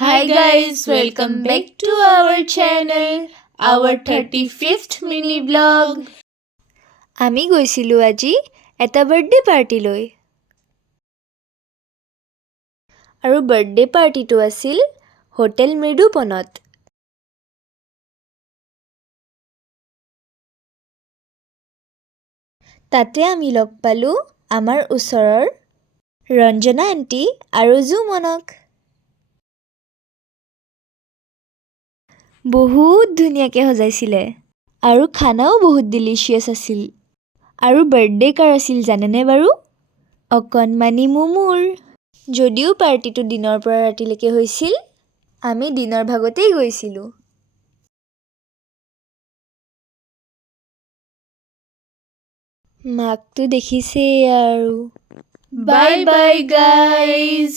Hi guys, welcome back to our channel, our 35th mini vlog. আমি গৈছিলোঁ আজি এটা বাৰ্থডে পাৰ্টিলৈ আৰু বাৰ্থডে পাৰ্টিটো আছিল হোটেল মৃদুপনত। তাতে আমি লগ পালোঁ আমাৰ ওচৰৰ ৰঞ্জনা আণ্টি আৰু জুমনক। বহুত ধুনীয়াকৈ সজাইছিলে আৰু খানাও বহুত ডিলিচিয়াছ আছিল। আৰু বাৰ্থডে কাৰ আছিল জানেনে বাৰু? অকণমানি মুমুৰ। যদিও পাৰ্টিটো দিনৰ পৰা ৰাতিলৈকে হৈছিল, আমি দিনৰ ভাগতেই গৈছিলোঁ। মাকটো দেখিছেই আৰু। Bye bye guys.